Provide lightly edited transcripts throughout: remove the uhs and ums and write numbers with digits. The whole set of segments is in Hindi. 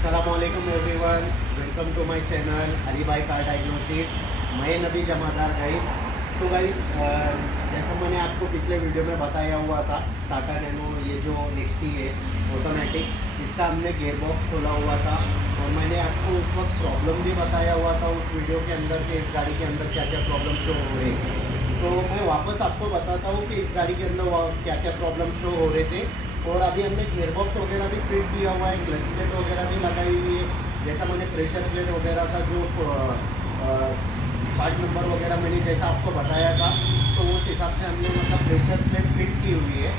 अस्सलामुअलैकुम everyone, welcome to my channel Ali Bhai car diagnosis. मैं नबी जमादार गाइस। तो गाइस जैसा मैंने आपको पिछले वीडियो में बताया हुआ था, टाटा नैनो ये जो XT है ऑटोमेटिक, इसका हमने गियर बॉक्स खोला हुआ था और मैंने आपको उस वक्त प्रॉब्लम भी बताया हुआ था उस वीडियो के अंदर कि इस गाड़ी के अंदर क्या क्या प्रॉब्लम शो हो रही है। तो मैं वापस आपको बताता हूँ कि इस गाड़ी के अंदर क्या क्या प्रॉब्लम शो हो रहे थे। और अभी हमने गियर बॉक्स वगैरह भी फिट किया हुआ है, क्लच प्लेट वगैरह भी लगाई हुई है। जैसा मैंने प्रेशर प्लेट वगैरह का जो पार्ट नंबर वगैरह मैंने जैसा आपको बताया था, तो उस हिसाब से हमने मतलब प्रेशर प्लेट फिट की हुई है।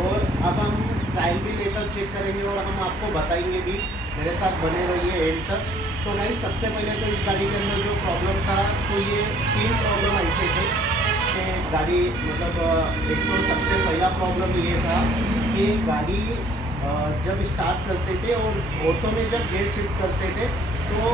और अब हम ट्रायल भी लेकर चेक करेंगे और हम आपको बताएंगे भी। मेरे साथ बने रहिए एंड तक। तो गाइस सबसे पहले तो इस गाड़ी के अंदर जो प्रॉब्लम था, तो ये 3 प्रॉब्लम ऐसे थे कि गाड़ी मतलब एक तो सबसे पहला प्रॉब्लम ये था कि गाड़ी जब स्टार्ट करते थे और ऑटो में जब गियर शिफ्ट करते थे, तो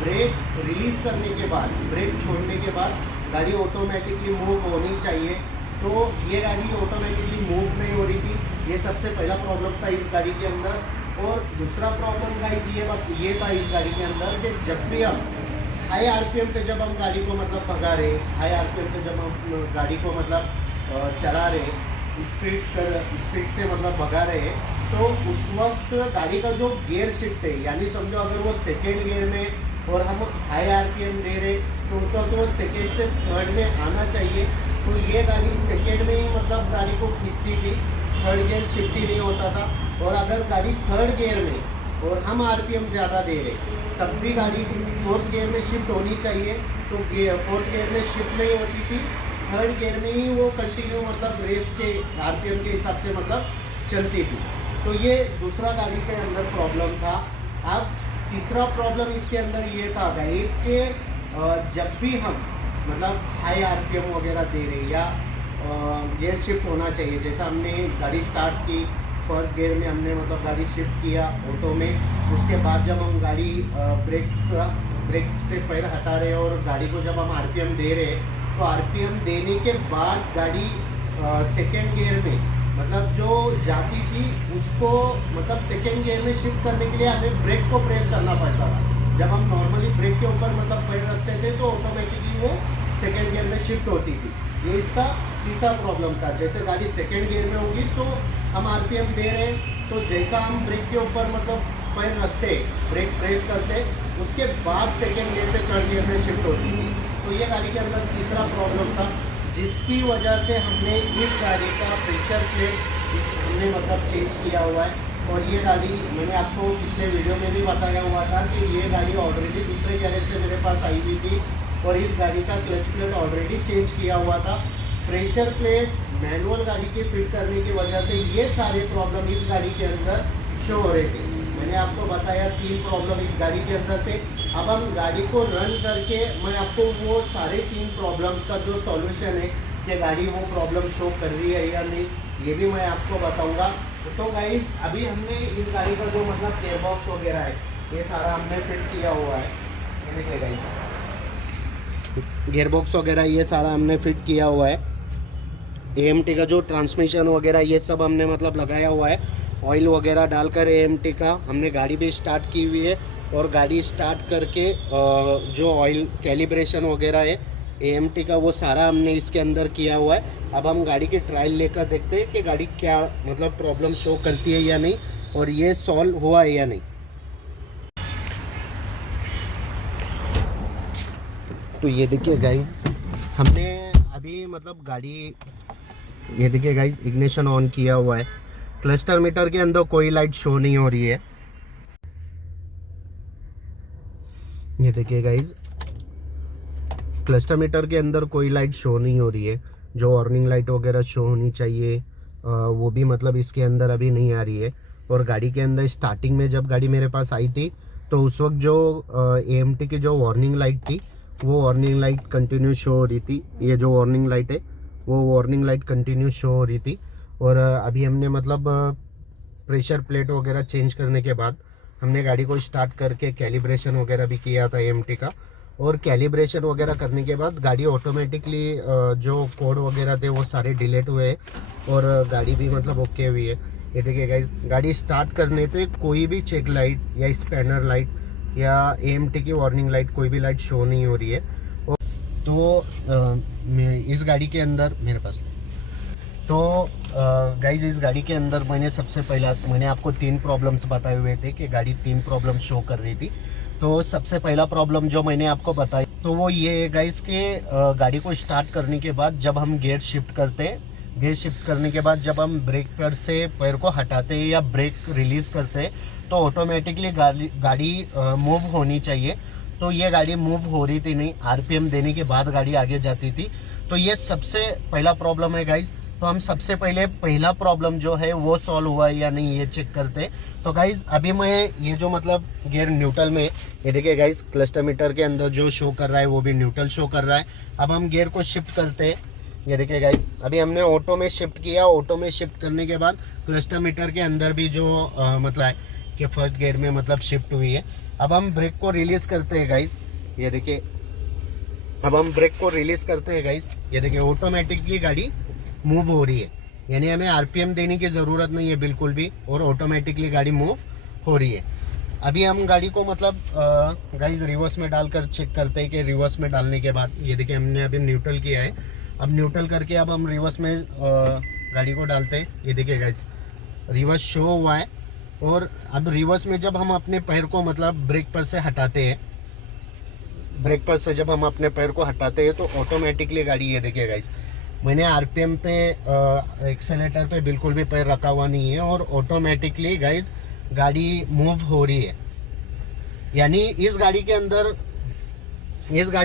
ब्रेक रिलीज़ करने के बाद, ब्रेक छोड़ने के बाद गाड़ी ऑटोमेटिकली मूव होनी चाहिए। तो ये गाड़ी ऑटोमेटिकली मूव नहीं हो रही थी। ये सबसे पहला प्रॉब्लम था इस गाड़ी के अंदर। और दूसरा प्रॉब्लम गाइस ये था इस गाड़ी के अंदर कि जब भी हम हाई आरपीएम पे जब हम गाड़ी को मतलब भगा रहे, हाई आरपीएम पे जब हम गाड़ी को मतलब चला रहे, स्पीड से मतलब भगा रहे, तो उस वक्त गाड़ी का जो गियर शिफ्ट है, यानी समझो अगर वो सेकेंड गियर में और हम हाई आरपीएम दे रहे, तो उस वक्त वो सेकेंड से थर्ड में आना चाहिए। तो ये गाड़ी सेकेंड में ही मतलब गाड़ी को खींचती थी, थर्ड गियर शिफ्ट ही नहीं होता था। और अगर गाड़ी थर्ड गियर में और हम आरपीएम ज़्यादा दे रहे, तब भी गाड़ी फोर्थ गियर में शिफ्ट होनी चाहिए। तो फोर्थ गियर में शिफ्ट नहीं होती थी, थर्ड गियर में ही वो कंटिन्यू मतलब रेस के आरपीएम के हिसाब से मतलब चलती थी। तो ये दूसरा गाड़ी के अंदर प्रॉब्लम था। अब तीसरा प्रॉब्लम इसके अंदर ये था गाइस कि जब भी हम मतलब हाई आरपीएम वगैरह दे रहे या गियर शिफ्ट होना चाहिए, जैसा हमने गाड़ी स्टार्ट की, फर्स्ट गियर में हमने मतलब गाड़ी शिफ्ट किया ऑटो में, उसके बाद जब हम गाड़ी ब्रेक से पैर हटा रहे और गाड़ी को जब हम आरपीएम दे रहे, तो आरपीएम देने के बाद गाड़ी सेकेंड गियर में मतलब जो जाती थी उसको मतलब सेकेंड गियर में शिफ्ट करने के लिए हमें ब्रेक को प्रेस करना पड़ता था। जब हम नॉर्मली ब्रेक के ऊपर मतलब पैर रखते थे तो ऑटोमेटिकली वो सेकेंड गियर में शिफ्ट होती थी। ये इसका तीसरा प्रॉब्लम था। जैसे गाड़ी सेकेंड गियर में होगी तो हम आरपीएम दे रहे हैं, तो जैसा हम ब्रेक के ऊपर मतलब पैर रखते, ब्रेक प्रेस करते, उसके बाद सेकेंड गियर से थर्ड गियर में शिफ्ट होती थी। तो ये गाड़ी के अंदर तीसरा प्रॉब्लम था, जिसकी वजह से हमने इस गाड़ी का प्रेशर प्लेट हमने मतलब चेंज किया हुआ है। और ये गाड़ी मैंने आपको पिछले वीडियो में भी बताया हुआ था कि ये गाड़ी ऑलरेडी दूसरे गैरेज से मेरे पास आई हुई थी और इस गाड़ी का क्लच प्लेट ऑलरेडी चेंज किया हुआ था। प्रेशर प्लेट मैनुअल गाड़ी के फिट करने की वजह से ये सारे प्रॉब्लम इस गाड़ी के अंदर शो हो रहे थे। मैंने आपको बताया 3 प्रॉब्लम इस गाड़ी के अंदर थे। अब हम गाड़ी को रन करके मैं आपको वो सारे 3 प्रॉब्लम्स का जो सॉल्यूशन है कि गाड़ी वो प्रॉब्लम शो कर रही है या नहीं, ये भी मैं आपको बताऊंगा। तो गाइस अभी हमने इस गाड़ी का जो मतलब गियर बॉक्स वगैरह है, ये सारा हमने फिट किया हुआ है। ये देखिए गाइस, गियर बॉक्स वगैरह ये सारा हमने फिट किया हुआ है। AMT का जो ट्रांसमिशन वगैरह ये सब हमने मतलब लगाया हुआ है। ऑयल वगैरह डालकर AMT का हमने गाड़ी भी स्टार्ट की हुई है। और गाड़ी स्टार्ट करके जो ऑयल कैलिब्रेशन वगैरह है AMT का, वो सारा हमने इसके अंदर किया हुआ है। अब हम गाड़ी की ट्रायल लेकर देखते हैं कि गाड़ी क्या मतलब प्रॉब्लम शो करती है या नहीं, और ये सॉल्व हुआ है या नहीं। तो ये देखिए गाइस, हमने अभी मतलब गाड़ी, ये देखिए गाइस, इग्निशन ऑन किया हुआ है। क्लस्टर मीटर के अंदर कोई लाइट शो नहीं हो रही है। ये देखिए गाइस, क्लस्टर मीटर के अंदर कोई लाइट शो नहीं हो रही है। जो वार्निंग लाइट वगैरह शो होनी चाहिए वो भी मतलब इसके अंदर अभी नहीं आ रही है। और गाड़ी के अंदर स्टार्टिंग में जब गाड़ी मेरे पास आई थी, तो उस वक्त जो AMT की जो वार्निंग लाइट थी, वो वार्निंग लाइट कंटिन्यू शो हो रही थी। ये जो वार्निंग लाइट है, वो वार्निंग लाइट कंटिन्यू शो हो रही थी। और अभी हमने मतलब प्रेशर प्लेट वगैरह चेंज करने के बाद हमने गाड़ी को स्टार्ट करके कैलिब्रेशन वगैरह भी किया था AMT का। और कैलिब्रेशन वगैरह करने के बाद गाड़ी ऑटोमेटिकली जो कोड वगैरह थे वो सारे डिलीट हुए और गाड़ी भी मतलब ओके हुई है। ये देखिए गाइस, गाड़ी स्टार्ट करने पे कोई भी चेक लाइट या स्पैनर लाइट या AMT की वार्निंग लाइट, कोई भी लाइट शो नहीं हो रही है। और तो इस गाड़ी के अंदर मेरे पास तो गाइज इस गाड़ी के अंदर मैंने आपको 3 प्रॉब्लम्स बताए हुए थे कि गाड़ी 3 प्रॉब्लम शो कर रही थी। तो सबसे पहला प्रॉब्लम जो मैंने आपको बताई तो वो ये है गाइज कि गाड़ी को स्टार्ट करने के बाद जब हम गियर शिफ्ट करते हैं, गियर शिफ्ट करने के बाद जब हम ब्रेक पर से पैर को हटाते हैं या ब्रेक रिलीज करते हैं तो ऑटोमेटिकली गाड़ी मूव होनी चाहिए। तो ये गाड़ी मूव हो रही थी नहीं, RPM देने के बाद गाड़ी आगे जाती थी। तो ये सबसे पहला प्रॉब्लम है गाइज। तो हम सबसे पहला प्रॉब्लम जो है वो सॉल्व हुआ है या नहीं ये चेक करते। तो गाइज अभी मैं ये जो मतलब गियर न्यूट्रल में, ये देखिए गाइज क्लस्टर मीटर के अंदर जो शो कर रहा है वो भी न्यूट्रल शो कर रहा है। अब हम गियर को शिफ्ट करते हैं। ये देखिए गाइज अभी हमने ऑटो में शिफ्ट किया। ऑटो में शिफ्ट करने के बाद क्लस्टर मीटर के अंदर भी जो मतलब है कि फर्स्ट गियर में मतलब शिफ्ट हुई है। अब हम ब्रेक को रिलीज करते हैं गाइज। ये देखिए अब हम ब्रेक को रिलीज करते हैं गाइज। ये देखिए ऑटोमेटिकली गाड़ी मूव हो रही है, यानी हमें RPM देने की ज़रूरत नहीं है बिल्कुल भी, और ऑटोमेटिकली गाड़ी मूव हो रही है। अभी हम गाड़ी को मतलब गाइस रिवर्स में डालकर चेक करते हैं कि रिवर्स में डालने के बाद ये देखिए हमने अभी न्यूट्रल किया है। अब न्यूट्रल करके अब हम रिवर्स में गाड़ी को डालते हैं। ये देखिए गाइस रिवर्स शो हुआ है। और अब रिवर्स में जब हम अपने पैर को मतलब ब्रेक पर से हटाते हैं, ब्रेक पर से जब हम अपने पैर को हटाते हैं तो ऑटोमेटिकली गाड़ी, ये देखिए गाइस मैंने RPM पे एक्सेलेटर पे बिल्कुल भी पैर रखा हुआ नहीं है और ऑटोमेटिकली गाइज गाड़ी मूव हो रही है। यानी इस गाड़ी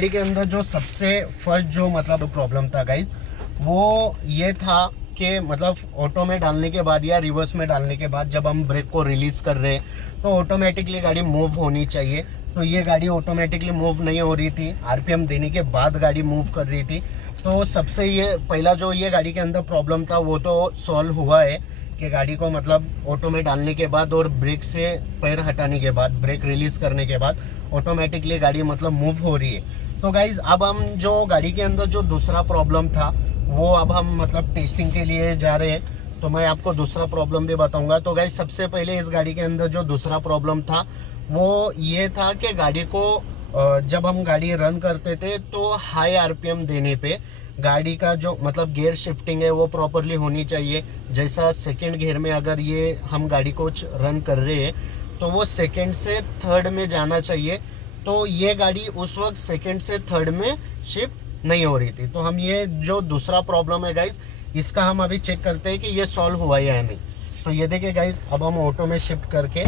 के अंदर जो सबसे फर्स्ट जो मतलब प्रॉब्लम था गाइज वो ये था कि मतलब ऑटो में डालने के बाद या रिवर्स में डालने के बाद जब हम ब्रेक को रिलीज कर रहे हैं तो ऑटोमेटिकली गाड़ी मूव होनी चाहिए। तो ये गाड़ी ऑटोमेटिकली मूव नहीं हो रही थी, RPM देने के बाद गाड़ी मूव कर रही थी। तो सबसे ये पहला जो ये गाड़ी के अंदर प्रॉब्लम था वो तो सॉल्व हुआ है कि गाड़ी को मतलब ऑटो में डालने के बाद और ब्रेक से पैर हटाने के बाद, ब्रेक रिलीज करने के बाद ऑटोमेटिकली गाड़ी मतलब मूव हो रही है। तो गाइज अब हम जो गाड़ी के अंदर जो दूसरा प्रॉब्लम था वो अब हम मतलब टेस्टिंग के लिए जा रहे हैं। तो मैं आपको दूसरा प्रॉब्लम भी बताऊंगा। तो गाइज सबसे पहले इस गाड़ी के अंदर जो दूसरा प्रॉब्लम था वो ये था कि गाड़ी को जब हम गाड़ी रन करते थे तो हाई RPM देने पे गाड़ी का जो मतलब गियर शिफ्टिंग है वो प्रॉपरली होनी चाहिए। जैसा सेकंड गियर में अगर ये हम गाड़ी को रन कर रहे हैं तो वो सेकंड से थर्ड में जाना चाहिए। तो ये गाड़ी उस वक्त सेकंड से थर्ड में शिफ्ट नहीं हो रही थी। तो हम ये जो दूसरा प्रॉब्लम है गाइज इसका हम अभी चेक करते हैं कि ये सॉल्व हुआ है या नहीं। तो ये देखिए गाइज अब हम ऑटो में शिफ्ट करके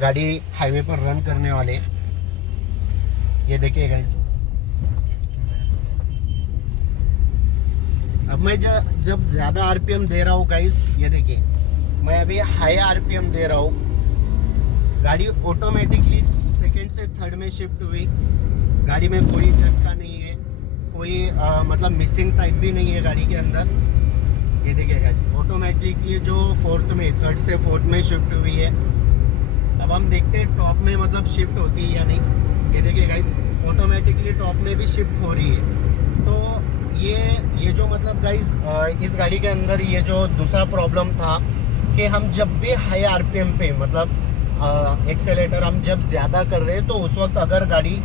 गाड़ी हाईवे पर रन करने वाले हैं। ये देखिए गाइज अब मैं जब ज़्यादा RPM दे रहा हूँ गाइज, ये देखिए मैं अभी हाई RPM दे रहा हूँ, गाड़ी ऑटोमेटिकली सेकंड से थर्ड में शिफ्ट हुई। गाड़ी में कोई झटका नहीं है, कोई मतलब मिसिंग टाइप भी नहीं है गाड़ी के अंदर। ये देखिए गाइज ऑटोमेटिकली जो थर्ड से फोर्थ में शिफ्ट हुई है। अब हम देखते हैं टॉप में मतलब शिफ्ट होती है या नहीं। ये देखिए गाइज ऑटोमेटिकली टॉप में भी शिफ्ट हो रही है। तो ये जो मतलब गाइज इस गाड़ी के अंदर ये जो दूसरा प्रॉब्लम था कि हम जब भी हाई RPM पे मतलब एक्सेलेटर हम जब ज़्यादा कर रहे हैं तो उस वक्त अगर गाड़ी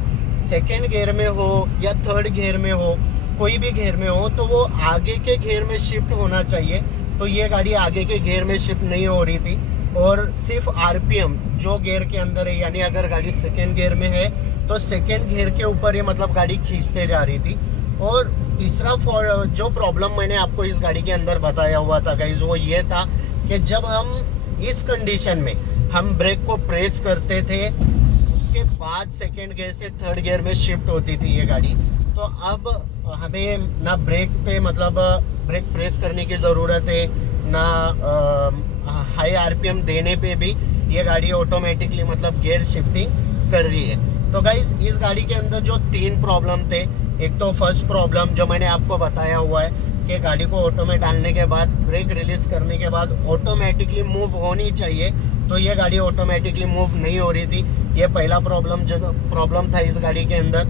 सेकेंड गियर में हो या थर्ड गियर में हो, कोई भी गियर में हो, तो वो आगे के गियर में शिफ्ट होना चाहिए। तो ये गाड़ी आगे के गियर में शिफ्ट नहीं हो रही थी और सिर्फ RPM जो गियर के अंदर है, यानी अगर गाड़ी सेकेंड गियर में है तो सेकेंड गियर के ऊपर ही मतलब गाड़ी खींचते जा रही थी। और तीसरा जो प्रॉब्लम मैंने आपको इस गाड़ी के अंदर बताया हुआ था गाइज वो ये था कि जब हम इस कंडीशन में हम ब्रेक को प्रेस करते थे उसके बाद सेकेंड गियर से थर्ड गियर में शिफ्ट होती थी ये गाड़ी। तो अब हमें ना ब्रेक पे मतलब ब्रेक प्रेस करने की ज़रूरत है, ना हाई RPM देने पे भी ये गाड़ी ऑटोमेटिकली मतलब गियर शिफ्टिंग कर रही है। तो गाइज इस गाड़ी के अंदर जो 3 प्रॉब्लम थे, एक तो फर्स्ट प्रॉब्लम जो मैंने आपको बताया हुआ है कि गाड़ी को ऑटो में डालने के बाद ब्रेक रिलीज करने के बाद ऑटोमेटिकली मूव होनी चाहिए, तो ये गाड़ी ऑटोमेटिकली मूव नहीं हो रही थी। ये पहला प्रॉब्लम था इस गाड़ी के अंदर,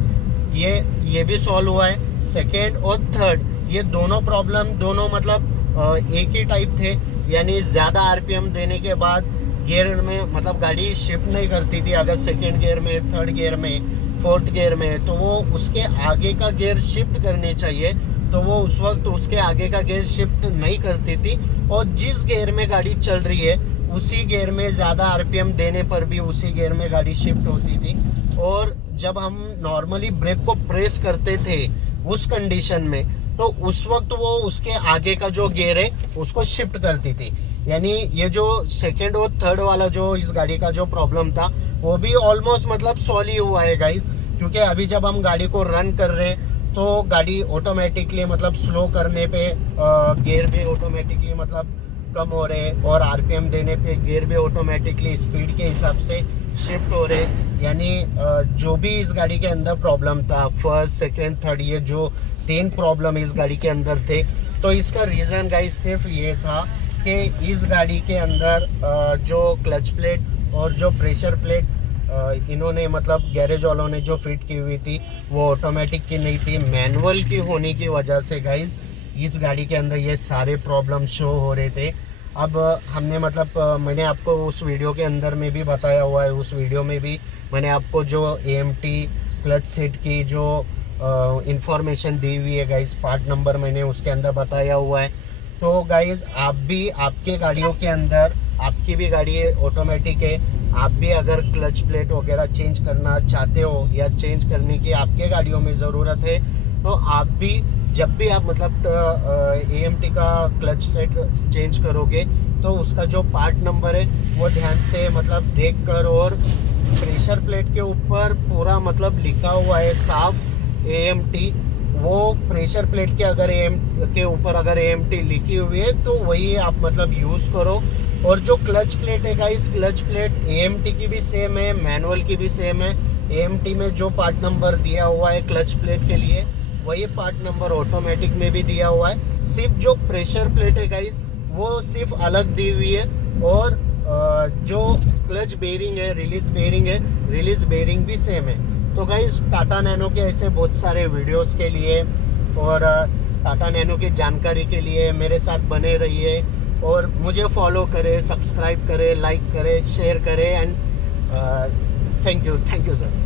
ये भी सॉल्व हुआ है। सेकेंड और थर्ड ये दोनों प्रॉब्लम दोनों मतलब एक ही टाइप थे, यानी ज़्यादा आरपीएम देने के बाद गियर में मतलब गाड़ी शिफ्ट नहीं करती थी। अगर सेकेंड गियर में, थर्ड गियर में, फोर्थ गियर में, तो वो उसके आगे का गियर शिफ्ट करने चाहिए, तो वो उस वक्त उसके आगे का गियर शिफ्ट नहीं करती थी। और जिस गियर में गाड़ी चल रही है उसी गियर में ज़्यादा आरपीएम देने पर भी उसी गियर में गाड़ी शिफ्ट होती थी। और जब हम नॉर्मली ब्रेक को प्रेस करते थे उस कंडीशन में, तो उस वक्त वो उसके आगे का जो गियर है उसको शिफ्ट करती थी। यानी ये जो सेकेंड और थर्ड वाला जो इस गाड़ी का जो प्रॉब्लम था वो भी ऑलमोस्ट मतलब सॉल्व ही हुआ है गाइस। क्योंकि अभी जब हम गाड़ी को रन कर रहे हैं तो गाड़ी ऑटोमेटिकली मतलब स्लो करने पे गियर भी ऑटोमेटिकली मतलब कम हो रहे, और आरपीएम देने पे गियर भी ऑटोमेटिकली स्पीड के हिसाब से शिफ्ट हो रहे। यानी जो भी इस गाड़ी के अंदर प्रॉब्लम था, फर्स्ट, सेकेंड, थर्ड, ये जो 3 प्रॉब्लम इस गाड़ी के अंदर थे, तो इसका रीज़न गाइस सिर्फ ये था कि इस गाड़ी के अंदर जो क्लच प्लेट और जो प्रेशर प्लेट इन्होंने मतलब गैरेज वालों ने जो फिट की हुई थी वो ऑटोमेटिक की नहीं थी, मैनुअल की होने की वजह से गाइस इस गाड़ी के अंदर ये सारे प्रॉब्लम शो हो रहे थे। अब हमने मतलब मैंने आपको उस वीडियो के अंदर में भी बताया हुआ है, उस वीडियो में भी मैंने आपको जो AMT क्लच सेट की जो इंफॉर्मेशन दी हुई है गाइस, पार्ट नंबर मैंने उसके अंदर बताया हुआ है। तो गाइस आप भी, आपके गाड़ियों के अंदर, आपकी भी गाड़ी ऑटोमेटिक है, आप भी अगर क्लच प्लेट वगैरह चेंज करना चाहते हो या चेंज करने की आपके गाड़ियों में ज़रूरत है, तो आप भी जब भी आप मतलब AMT का क्लच सेट चेंज करोगे तो उसका जो पार्ट नंबर है वो ध्यान से मतलब देख कर, और प्रेशर प्लेट के ऊपर पूरा मतलब लिखा हुआ है साफ AMT, वो प्रेशर प्लेट के अगर के ऊपर अगर AMT लिखी हुई है तो वही आप मतलब यूज़ करो। और जो क्लच प्लेट है गाइस, क्लच प्लेट AMT की भी सेम है, मैनुअल की भी सेम है। AMT में जो पार्ट नंबर दिया हुआ है क्लच प्लेट के लिए वही पार्ट नंबर ऑटोमेटिक में भी दिया हुआ है। सिर्फ जो प्रेशर प्लेट है गाइस वो सिर्फ अलग दी हुई है, और जो क्लच बेरिंग है, रिलीज बेरिंग है, रिलीज बेरिंग भी सेम है। तो गाइस टाटा नैनो के ऐसे बहुत सारे वीडियोस के लिए और टाटा नैनो की जानकारी के लिए मेरे साथ बने रहिए, और मुझे फॉलो करें, सब्सक्राइब करें, लाइक करें, शेयर करें, एंड थैंक यू सर।